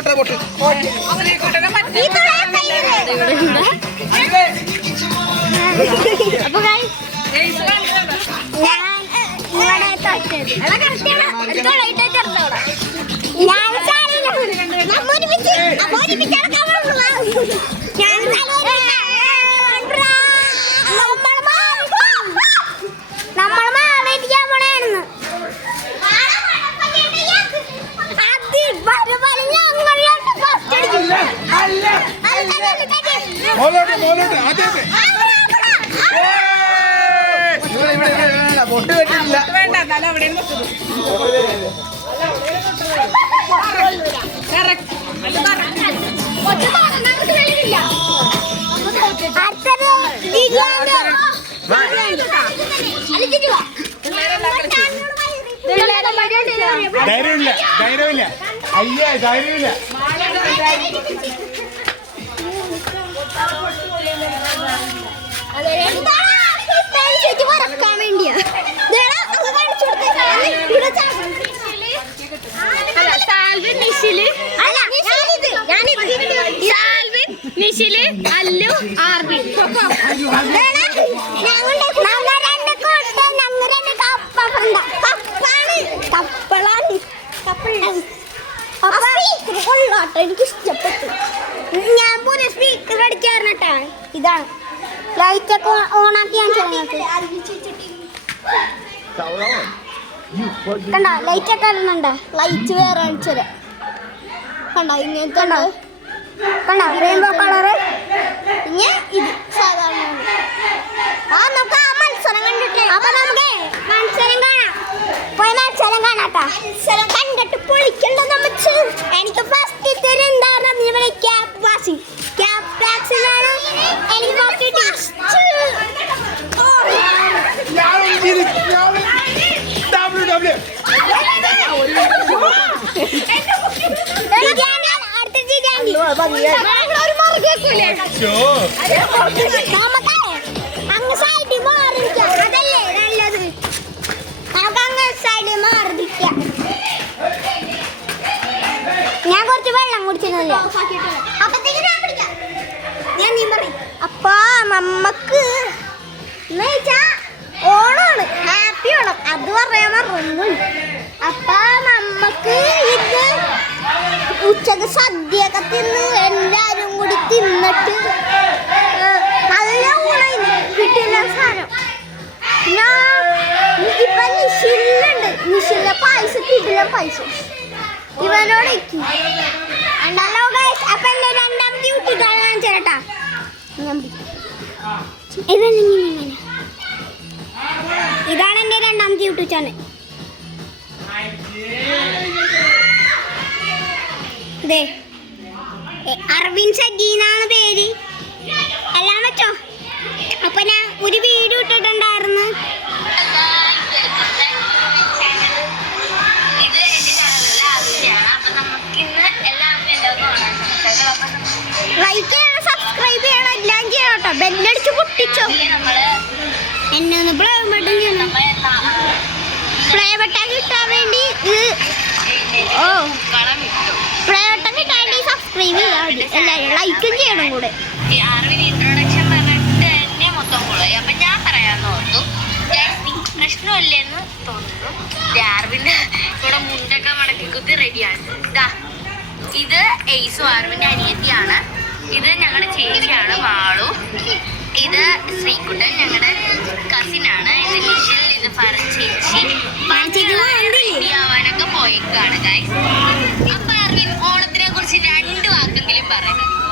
ധൈര്യമില്ല അയ്യേ ധൈര്യമില്ല നിഷില് അല്ലു ആർബി എനിക്ക് ഇഷ്ടപ്പെട്ടു. ഞാൻ പുതിയ സ്പീക്കർ അടിക്കാറുണ്ടാ. ഇതാണ് ലൈറ്റ് ഒക്കെ ഓണാക്കി ഞാൻ കണ്ട ലൈറ്റ് ഒക്കെ ഇടുന്നുണ്ടോ? ലൈറ്റ് വേറെ അടിച്ചത് കണ്ട ഇങ്ങനത്തെ കണ്ട റെയിൻബോ കളറ്. ഇങ്ങനെ ഇത് സാധാരണ നമുക്ക് ആ മത്സരം കണ്ടിട്ട് അപ്പൊ നമുക്ക് മത്സരം കാണാം. പോയി മത്സരം കാണാട്ടാ. മത്സരം കണ്ടിട്ട് പൊളിക്കണ്ട നമ്മച്ച്. എനിക്ക് ഫസ്റ്റ് എന്താണെന്ന് ഇവിടെ ക്യാപ് വാഷിംഗ് ക്യാപ് വാക്സിനാണ് എനിക്ക് ഫസ്റ്റ് അങ്ങ് സൈഡിൽ മാറിയിരിക്കാം. അതല്ലേ നല്ലത്. നമുക്ക് അങ്ങ് സൈഡിൽ മാറിയിരിക്കാം. ഞാൻ കുറച്ച് വെള്ളം കുടിച്ചിരുന്നില്ല. അപ്പൊ നമ്മക്ക് ഓണാണ്. ഹാപ്പി ഓണം അത് പറയാൻ മറന്നു. അപ്പൊ നമ്മക്ക് ഇത് ഉച്ചക്ക് സദ്യയൊക്കെ തിന്ന് എല്ലാരും കൂടി തിന്നിട്ട് നല്ല ഊണായിരുന്നു. കിട്ടില്ല സാധനം. ഇപ്പൊ നിഷിലുണ്ട്. നിഷിലിന്റെ പായസം കിട്ടില്ല പായസം ഇവനോട്. അപ്പൊ എന്റെ രണ്ടാമത്തെ യൂട്യൂബ് ഞാൻ ചേട്ടാ ഇതാണ് എന്റെ രണ്ടാമത്തെ യൂട്യൂബ് ചാനൽ. അർവിൻ സജി എന്നാണ് പേര്. എല്ലാം വെച്ചോ. അപ്പൊ ഞാൻ ഒരു വീഡിയോ ഇട്ടിട്ടുണ്ടായിരുന്നു. ലൈക്ക് ചെയ്യണം, സബ്സ്ക്രൈബ് ചെയ്യണം, എല്ലാം ചെയ്യണം കേട്ടോ. ബെല്ലടിച്ച് പൊട്ടിച്ചോ. എന്നെ ഒന്ന് പ്ലേ ബട്ടൺ ചെയ്യണം. പ്ലേ ബട്ടൺ കിട്ടാൻ വേണ്ടി പ്ലേ ബട്ടൺ കിട്ടാൻ വേണ്ടി സബ്സ്ക്രൈബ് ചെയ്യാൻ വേണ്ടി എല്ലാവരും ലൈക്കും ചെയ്യണം കൂടെ. ഇൻട്രൊഡക്ഷൻ പറഞ്ഞിട്ട് എന്നെ മൊത്തം കൊള്ളായി. അപ്പൊ ഞാൻ പറയാന്ന് ഓർത്തു. പ്രശ്നമില്ലെന്ന് തോന്നുന്നു. ആർവിന്റെ ഇവിടെ മുണ്ടൊക്കെ മടക്കി കുത്തി റെഡിയാണ്. ഇതാ ഇത് എയ്സു ആർവിന്റെ അനിയത്തിയാണ്. ഇത് ഞങ്ങളുടെ ചേച്ചിയാണ് മാളു. ഇത് ശ്രീകുട്ടൻ ഞങ്ങളുടെ കസിനാണ്. ഇത് നിഷിൽ, ഇത് ഫറൻ ചേച്ചി. ആവാനൊക്കെ പോയേക്കാണ് ഗൈസ്. അപ്പൊ ആർവിൻ ഓണത്തിനെ കുറിച്ച് 2 വാക്കെങ്കിലും പറയാം.